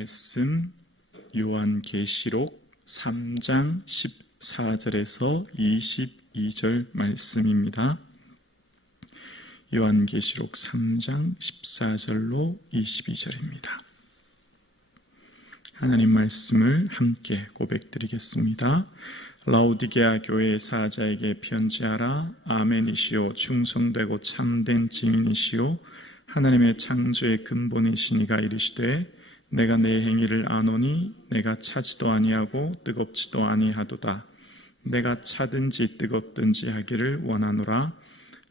말씀 요한계시록 3장 14절에서 22절 말씀입니다. 요한계시록 3장 14절로 22절입니다. 하나님 말씀을 함께 고백드리겠습니다. 라오디게아 교회의 사자에게 편지하라. 아멘이시오. 충성되고 참된 증인이시오. 하나님의 창조의 근본이시니가 이르시되 내가 내 행위를 아노니 내가 차지도 아니하고 뜨겁지도 아니하도다. 내가 차든지 뜨겁든지 하기를 원하노라.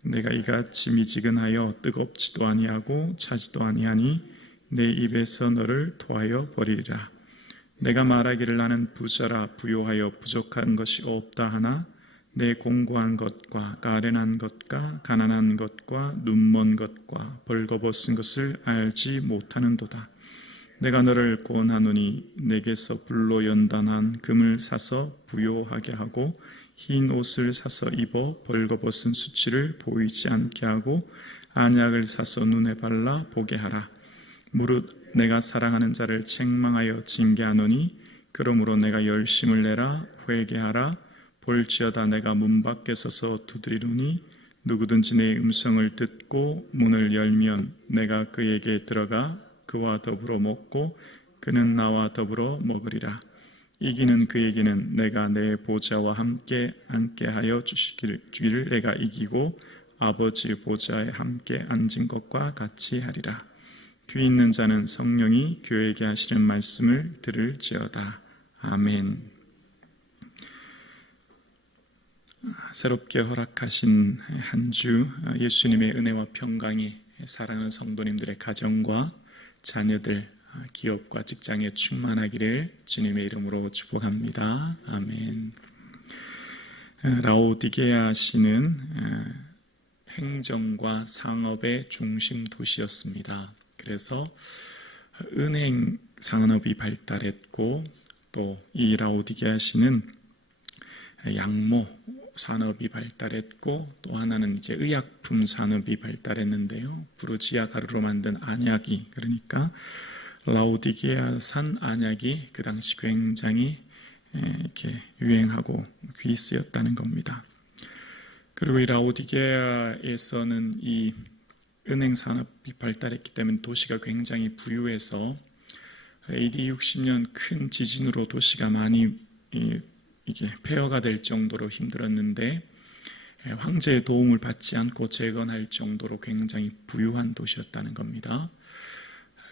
내가 이같이 미지근하여 뜨겁지도 아니하고 차지도 아니하니 내 입에서 너를 토하여 버리리라. 내가 말하기를 나는 부자라 부요하여 부족한 것이 없다 하나 내 공고한 것과 가련한 것과 가난한 것과 눈먼 것과 벌거벗은 것을 알지 못하는도다. 내가 너를 권하노니 내게서 불로 연단한 금을 사서 부요하게 하고 흰 옷을 사서 입어 벌거벗은 수치를 보이지 않게 하고 안약을 사서 눈에 발라 보게 하라. 무릇 내가 사랑하는 자를 책망하여 징계하노니 그러므로 내가 열심을 내라. 회개하라. 볼지어다 내가 문 밖에 서서 두드리노니 누구든지 내 음성을 듣고 문을 열면 내가 그에게 들어가 그와 더불어 먹고 그는 나와 더불어 먹으리라. 이기는 그에게는 내가 내 보좌와 함께 앉게 하여 주기를 내가 이기고 아버지 보좌에 함께 앉은 것과 같이 하리라. 귀 있는 자는 성령이 교회에게 하시는 말씀을 들을지어다. 아멘. 새롭게 허락하신 한 주 예수님의 은혜와 평강이 사랑하는 성도님들의 가정과 자녀들, 기업과 직장에 충만하기를 주님의 이름으로 축복합니다. 아멘. 라오디게아 시는 행정과 상업의 중심 도시였습니다. 그래서 은행 산업이 발달했고 또 이 라오디게아 시는 양모 산업이 발달했고 또 하나는 이제 의약품 산업이 발달했는데요. 부르지아 가루로 만든 안약이 그러니까 라오디게아산 안약이 그 당시 굉장히 이렇게 유행하고 귀 쓰였다는 겁니다. 그리고 이 라오디게아에서는 이 은행 산업이 발달했기 때문에 도시가 굉장히 부유해서 AD 60년 큰 지진으로 도시가 많이 이게 폐허가 될 정도로 힘들었는데 황제의 도움을 받지 않고 재건할 정도로 굉장히 부유한 도시였다는 겁니다.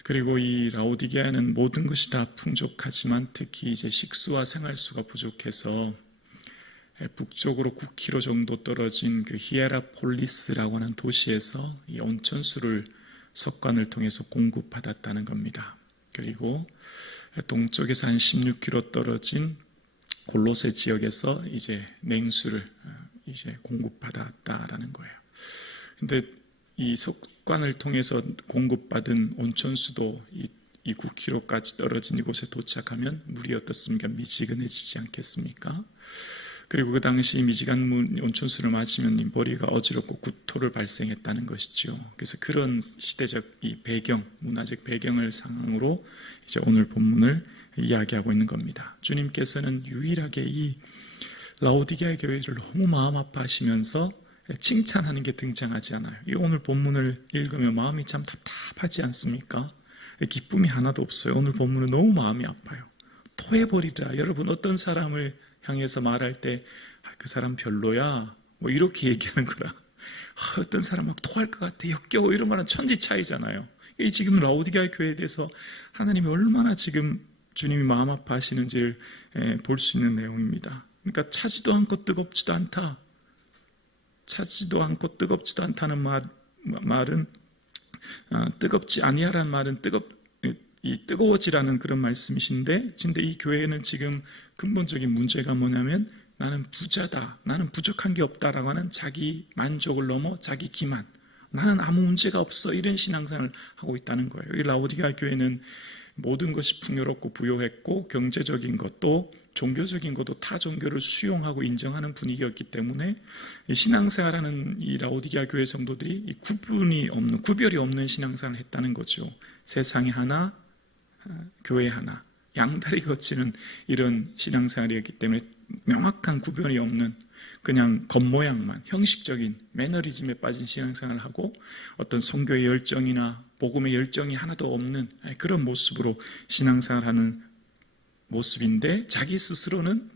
그리고 이 라오디게아는 모든 것이 다 풍족하지만 특히 이제 식수와 생활수가 부족해서 북쪽으로 9km 정도 떨어진 그 히에라폴리스라고 하는 도시에서 이 온천수를 석관을 통해서 공급받았다는 겁니다. 그리고 동쪽에서 한 16km 떨어진 골로새 지역에서 이제 냉수를 이제 공급받았다라는 거예요. 근데 이 석관을 통해서 공급받은 온천수도 이 9km까지 떨어진 이곳에 도착하면 물이 어떻습니까? 미지근해지지 않겠습니까? 그리고 그 당시 미지근 온천수를 마시면 머리가 어지럽고 구토를 발생했다는 것이죠. 그래서 그런 시대적 이 배경, 문화적 배경을 상황으로 이제 오늘 본문을 이야기하고 있는 겁니다. 주님께서는 유일하게 이 라오디게아 교회를 너무 마음 아파하시면서 칭찬하는 게 등장하지 않아요. 이 오늘 본문을 읽으면 마음이 참 답답하지 않습니까? 기쁨이 하나도 없어요. 오늘 본문은 너무 마음이 아파요. 토해버리라. 여러분 어떤 사람을 향해서 말할 때 그 사람 별로야 뭐 이렇게 얘기하는 거라. 어떤 사람 막 토할 것 같아 역겨워 이런 말은 천지 차이잖아요. 이 지금 라오디게아 교회에 대해서 하나님이 얼마나 지금 주님이 마음 아파하시는지를 볼 수 있는 내용입니다. 그러니까 차지도 않고 뜨겁지도 않다. 차지도 않고 뜨겁지도 않다는 말은 뜨겁지 아니하라는 말은 뜨거워지라는 그런 말씀이신데 근데 이 교회는 지금 근본적인 문제가 뭐냐면 나는 부자다. 나는 부족한 게 없다라고 하는 자기 만족을 넘어 자기 기만. 나는 아무 문제가 없어. 이런 신앙생활을 하고 있다는 거예요. 이 라오디게아 교회는 모든 것이 풍요롭고 부요했고 경제적인 것도 종교적인 것도 타 종교를 수용하고 인정하는 분위기였기 때문에 이 신앙생활하는 이 라오디게아 교회 성도들이 구별이 없는 신앙생활을 했다는 거죠. 세상에 하나 교회 하나, 양다리 거치는 이런 신앙생활이었기 때문에 명확한 구별이 없는 그냥 겉모양만 형식적인 매너리즘에 빠진 신앙생활을 하고 어떤 선교의 열정이나 복음의 열정이 하나도 없는 그런 모습으로 신앙생활하는 모습인데 자기 스스로는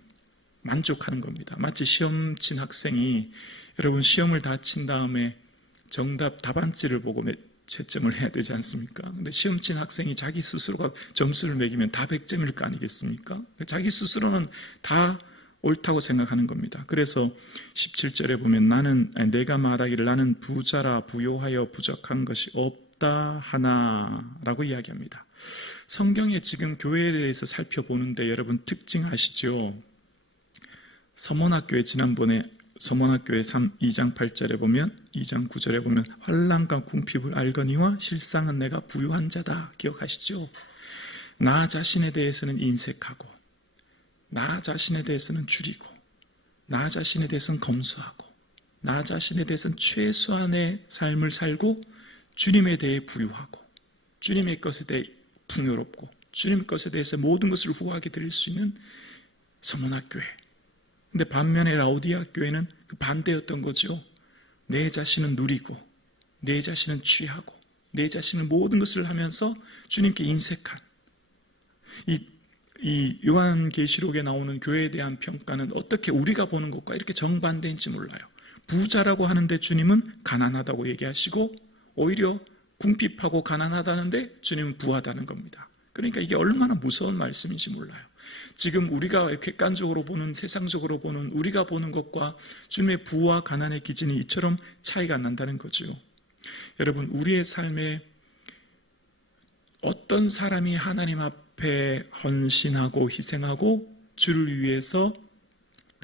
만족하는 겁니다. 마치 시험 친 학생이 여러분 시험을 다 친 다음에 정답 답안지를 보고 채점을 해야 되지 않습니까? 근데 시험 친 학생이 자기 스스로가 점수를 매기면 다 100점일 거 아니겠습니까? 자기 스스로는 다 옳다고 생각하는 겁니다. 그래서 17절에 보면 내가 말하기를 나는 부자라 부요하여 부족한 것이 없다 하나라고 이야기합니다. 성경에 지금 교회에 대해서 살펴보는데 여러분 특징 아시죠? 서문학교에 지난번에 서문학교의 2장 8절에 보면 2장 9절에 보면 환난과 궁핍을 알거니와 실상은 내가 부유한 자다 기억하시죠? 나 자신에 대해서는 인색하고 나 자신에 대해서는 줄이고 나 자신에 대해서는 검소하고 나 자신에 대해서는 최소한의 삶을 살고 주님에 대해 부유하고 주님의 것에 대해 풍요롭고 주님의 것에 대해서 모든 것을 후하게 드릴 수 있는 서문학교회. 근데 반면에 라오디아 교회는 그 반대였던 거죠. 내 자신은 누리고 내 자신은 취하고 내 자신은 모든 것을 하면서 주님께 인색한 이 요한계시록에 나오는 교회에 대한 평가는 어떻게 우리가 보는 것과 이렇게 정반대인지 몰라요. 부자라고 하는데 주님은 가난하다고 얘기하시고 오히려 궁핍하고 가난하다는데 주님은 부하다는 겁니다. 그러니까 이게 얼마나 무서운 말씀인지 몰라요. 지금 우리가 객관적으로 보는 세상적으로 보는 우리가 보는 것과 주님의 부와 가난의 기준이 이처럼 차이가 난다는 거죠. 여러분 우리의 삶에 어떤 사람이 하나님 앞에 헌신하고 희생하고 주를 위해서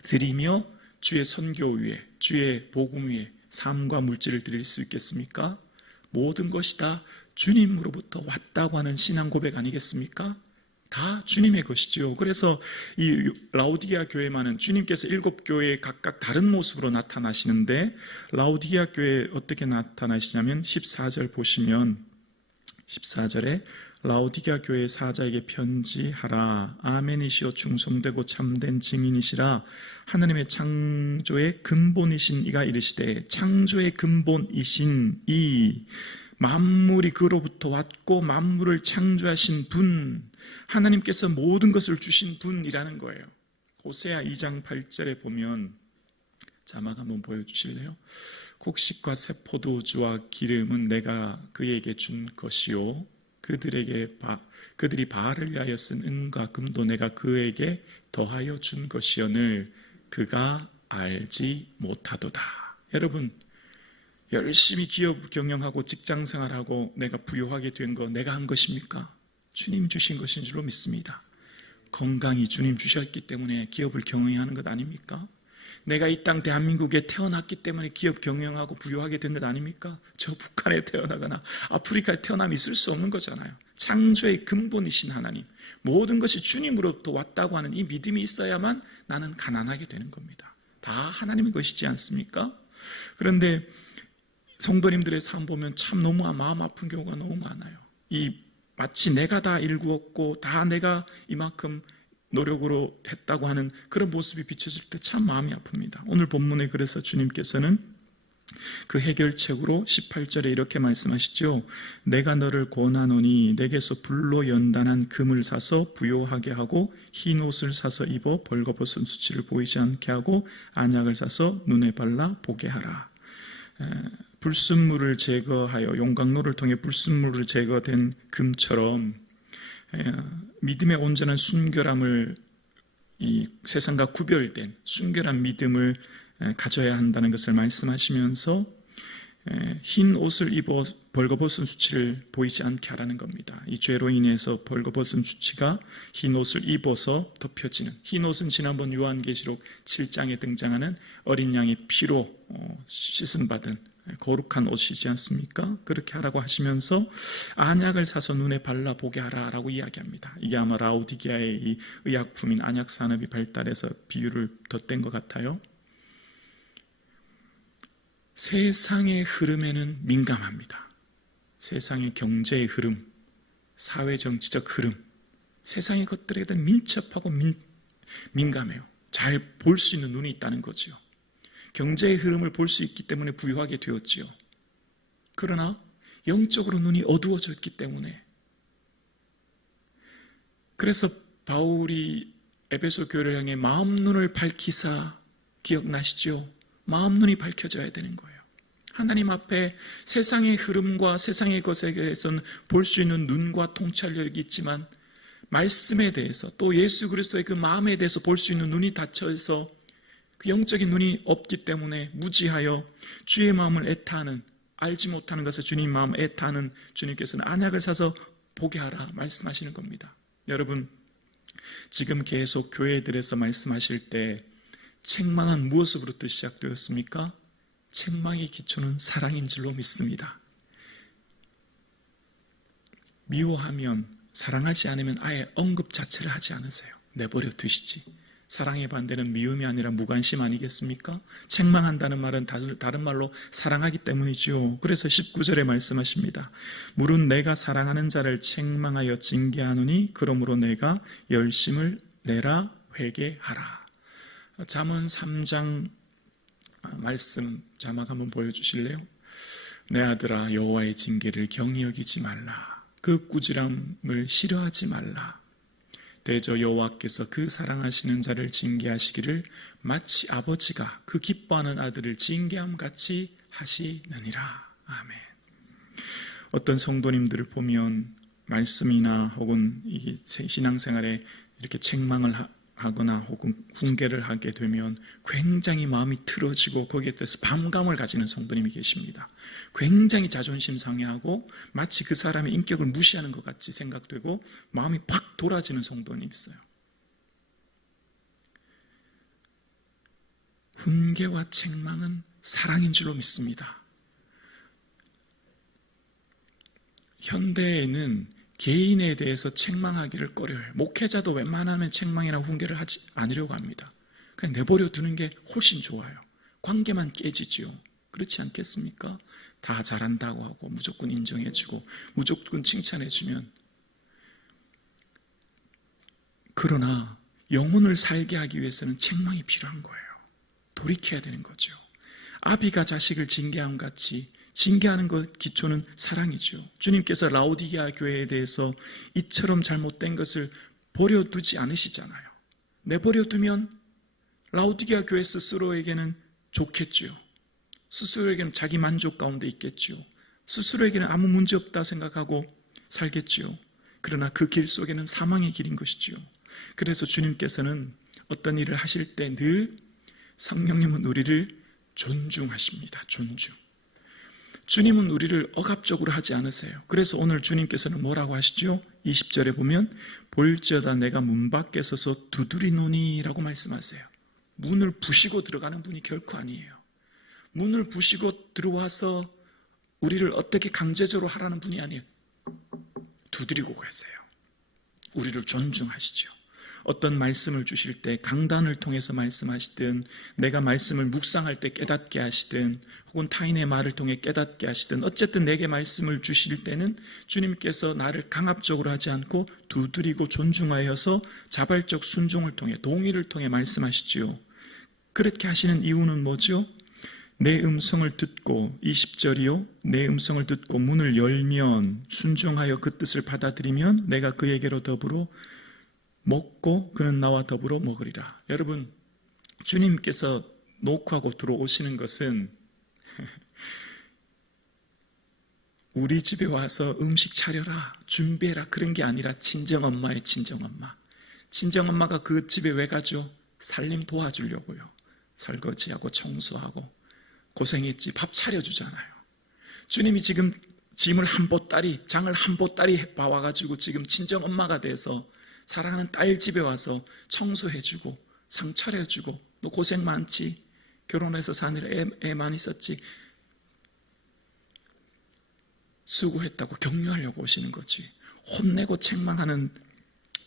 드리며 주의 선교 위에 주의 복음 위에 삶과 물질을 드릴 수 있겠습니까? 모든 것이 다 주님으로부터 왔다고 하는 신앙 고백 아니겠습니까? 다 주님의 것이지요. 그래서 이 라오디게아 교회만은 주님께서 7교회에 각각 다른 모습으로 나타나시는데 라오디게아 교회에 어떻게 나타나시냐면 14절 보시면 14절에 라오디게아 교회 사자에게 편지하라. 아멘이시오 충성되고 참된 증인이시라. 하나님의 창조의 근본이신 이가 이르시되 창조의 근본이신 이 만물이 그로부터 왔고 만물을 창조하신 분 하나님께서 모든 것을 주신 분이라는 거예요. 호세아 2장 8절에 보면 자막 한번 보여주실래요? 곡식과 새 포도주와 기름은 내가 그에게 준 것이요 그들이 바알을 위하여 쓴 은과 금도 내가 그에게 더하여 준 것이오늘 그가 알지 못하도다. 여러분 열심히 기업 경영하고 직장생활하고 내가 부유하게 된 거 내가 한 것입니까? 주님 주신 것인 줄로 믿습니다. 건강이 주님 주셨기 때문에 기업을 경영하는 것 아닙니까? 내가 이 땅 대한민국에 태어났기 때문에 기업 경영하고 부유하게 된 것 아닙니까? 저 북한에 태어나거나 아프리카에 태어나면 있을 수 없는 거잖아요. 창조의 근본이신 하나님, 모든 것이 주님으로부터 왔다고 하는 이 믿음이 있어야만 나는 가난하게 되는 겁니다. 다 하나님의 것이지 않습니까? 그런데 성도님들의 삶 보면 참 너무 마음 아픈 경우가 너무 많아요. 마치 내가 다 일구었고 다 내가 이만큼 노력으로 했다고 하는 그런 모습이 비춰질 때 참 마음이 아픕니다. 오늘 본문에 그래서 주님께서는 그 해결책으로 18절에 이렇게 말씀하시죠. 내가 너를 권하노니 내게서 불로 연단한 금을 사서 부요하게 하고 흰 옷을 사서 입어 벌거벗은 수치를 보이지 않게 하고 안약을 사서 눈에 발라 보게 하라. 불순물을 제거하여 용광로를 통해 불순물을 제거된 금처럼 믿음의 온전한 순결함을 이 세상과 구별된 순결한 믿음을 가져야 한다는 것을 말씀하시면서 흰 옷을 입어 벌거벗은 수치를 보이지 않게 하라는 겁니다. 이 죄로 인해서 벌거벗은 수치가 흰 옷을 입어서 덮여지는, 흰 옷은 지난번 요한계시록 7장에 등장하는 어린 양의 피로 씻음 받은 거룩한 옷이지 않습니까? 그렇게 하라고 하시면서 안약을 사서 눈에 발라보게 하라라고 이야기합니다. 이게 아마 라오디게아의 이 의약품인 안약 산업이 발달해서 비유를 덧댄 것 같아요. 세상의 흐름에는 민감합니다. 세상의 경제의 흐름, 사회 정치적 흐름, 세상의 것들에 대해 민첩하고 민감해요. 잘 볼 수 있는 눈이 있다는 거지요. 경제의 흐름을 볼 수 있기 때문에 부유하게 되었지요. 그러나 영적으로 눈이 어두워졌기 때문에, 그래서 바울이 에베소 교회를 향해 마음 눈을 밝히사, 기억나시죠? 마음 눈이 밝혀져야 되는 거예요. 하나님 앞에 세상의 흐름과 세상의 것에 대해서는 볼 수 있는 눈과 통찰력이 있지만 말씀에 대해서, 또 예수 그리스도의 그 마음에 대해서 볼 수 있는 눈이 닫혀서 그 영적인 눈이 없기 때문에 무지하여 주의 마음을 애타하는, 알지 못하는 것을 주님 마음 애타하는 주님께서는 안약을 사서 보게 하라 말씀하시는 겁니다. 여러분, 지금 계속 교회들에서 말씀하실 때 책망은 무엇으로부터 시작되었습니까? 책망의 기초는 사랑인 줄로 믿습니다. 미워하면, 사랑하지 않으면 아예 언급 자체를 하지 않으세요. 내버려 두시지. 사랑의 반대는 미움이 아니라 무관심 아니겠습니까? 책망한다는 말은 다른 말로 사랑하기 때문이지요. 그래서 19절에 말씀하십니다. 물은 내가 사랑하는 자를 책망하여 징계하노니 그러므로 내가 열심을 내라 회개하라. 잠언 3장 말씀 자막 한번 보여주실래요? 내 아들아, 여호와의 징계를 경히 여기지 말라. 그 꾸지람을 싫어하지 말라. 대저 여호와께서 그 사랑하시는 자를 징계하시기를 마치 아버지가 그 기뻐하는 아들을 징계함같이 하시느니라. 아멘. 어떤 성도님들을 보면 말씀이나 혹은 이 신앙생활에 이렇게 책망을 하거나 혹은 훈계를 하게 되면 굉장히 마음이 틀어지고 거기에 대해서 반감을 가지는 성도님이 계십니다. 굉장히 자존심 상해하고 마치 그 사람의 인격을 무시하는 것 같이 생각되고 마음이 팍 돌아지는 성도님이 있어요. 훈계와 책망은 사랑인 줄로 믿습니다. 현대에는 개인에 대해서 책망하기를 꺼려해요. 목회자도 웬만하면 책망이나 훈계를 하지 않으려고 합니다. 그냥 내버려 두는 게 훨씬 좋아요. 관계만 깨지지요. 그렇지 않겠습니까? 다 잘한다고 하고 무조건 인정해주고 무조건 칭찬해주면. 그러나 영혼을 살게 하기 위해서는 책망이 필요한 거예요. 돌이켜야 되는 거죠. 아비가 자식을 징계함 같이 징계하는 것 기초는 사랑이죠. 주님께서 라오디게아 교회에 대해서 이처럼 잘못된 것을 버려두지 않으시잖아요. 내버려두면 라오디게아 교회 스스로에게는 좋겠죠. 스스로에게는 자기 만족 가운데 있겠죠. 스스로에게는 아무 문제 없다 생각하고 살겠죠. 그러나 그 길 속에는 사망의 길인 것이죠. 그래서 주님께서는 어떤 일을 하실 때 늘 성령님은 우리를 존중하십니다. 존중. 주님은 우리를 억압적으로 하지 않으세요. 그래서 오늘 주님께서는 뭐라고 하시죠? 20절에 보면 볼지어다 내가 문 밖에 서서 두드리노니 라고 말씀하세요. 문을 부시고 들어가는 분이 결코 아니에요. 문을 부시고 들어와서 우리를 어떻게 강제적으로 하라는 분이 아니에요. 두드리고 가세요. 우리를 존중하시죠. 어떤 말씀을 주실 때 강단을 통해서 말씀하시든 내가 말씀을 묵상할 때 깨닫게 하시든 혹은 타인의 말을 통해 깨닫게 하시든 어쨌든 내게 말씀을 주실 때는 주님께서 나를 강압적으로 하지 않고 두드리고 존중하여서 자발적 순종을 통해 동의를 통해 말씀하시지요. 그렇게 하시는 이유는 뭐죠? 내 음성을 듣고 20절이요. 내 음성을 듣고 문을 열면 순종하여 그 뜻을 받아들이면 내가 그에게로 더불어 먹고 그는 나와 더불어 먹으리라. 여러분, 주님께서 노크하고 들어오시는 것은 우리 집에 와서 음식 차려라, 준비해라 그런 게 아니라 친정엄마의 친정엄마. 친정엄마가 그 집에 왜 가죠? 살림 도와주려고요. 설거지하고 청소하고 고생했지 밥 차려주잖아요. 주님이 지금 짐을 한 보따리, 장을 한 보따리 봐와가지고 지금 친정엄마가 돼서 사랑하는 딸 집에 와서 청소해주고 상 차려주고 너 고생 많지? 결혼해서 사느라 애 많이 썼지? 수고했다고 격려하려고 오시는 거지. 혼내고 책망하는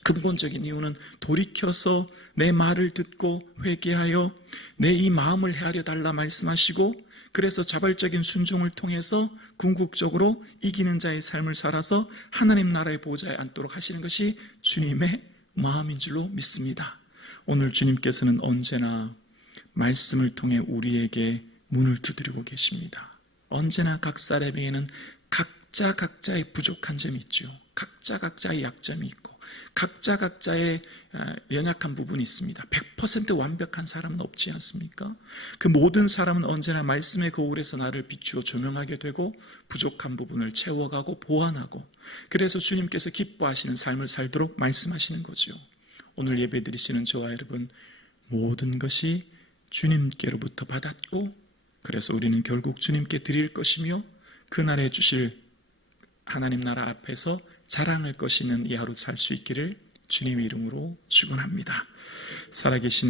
근본적인 이유는 돌이켜서 내 말을 듣고 회개하여 내 이 마음을 헤아려 달라 말씀하시고, 그래서 자발적인 순종을 통해서 궁극적으로 이기는 자의 삶을 살아서 하나님 나라의 보좌에 앉도록 하시는 것이 주님의 마음인 줄로 믿습니다. 오늘 주님께서는 언제나 말씀을 통해 우리에게 문을 두드리고 계십니다. 언제나 각 사람에게는 각자의 부족한 점이 있죠. 각자의 약점이 있고 각자의 연약한 부분이 있습니다. 100% 완벽한 사람은 없지 않습니까? 그 모든 사람은 언제나 말씀의 거울에서 나를 비추어 조명하게 되고 부족한 부분을 채워가고 보완하고, 그래서 주님께서 기뻐하시는 삶을 살도록 말씀하시는 거죠. 오늘 예배 드리시는 저와 여러분, 모든 것이 주님께로부터 받았고, 그래서 우리는 결국 주님께 드릴 것이며 그날에 주실 하나님 나라 앞에서 자랑할 것이는 이 하루 살 수 있기를 주님의 이름으로 축원합니다. 살아계신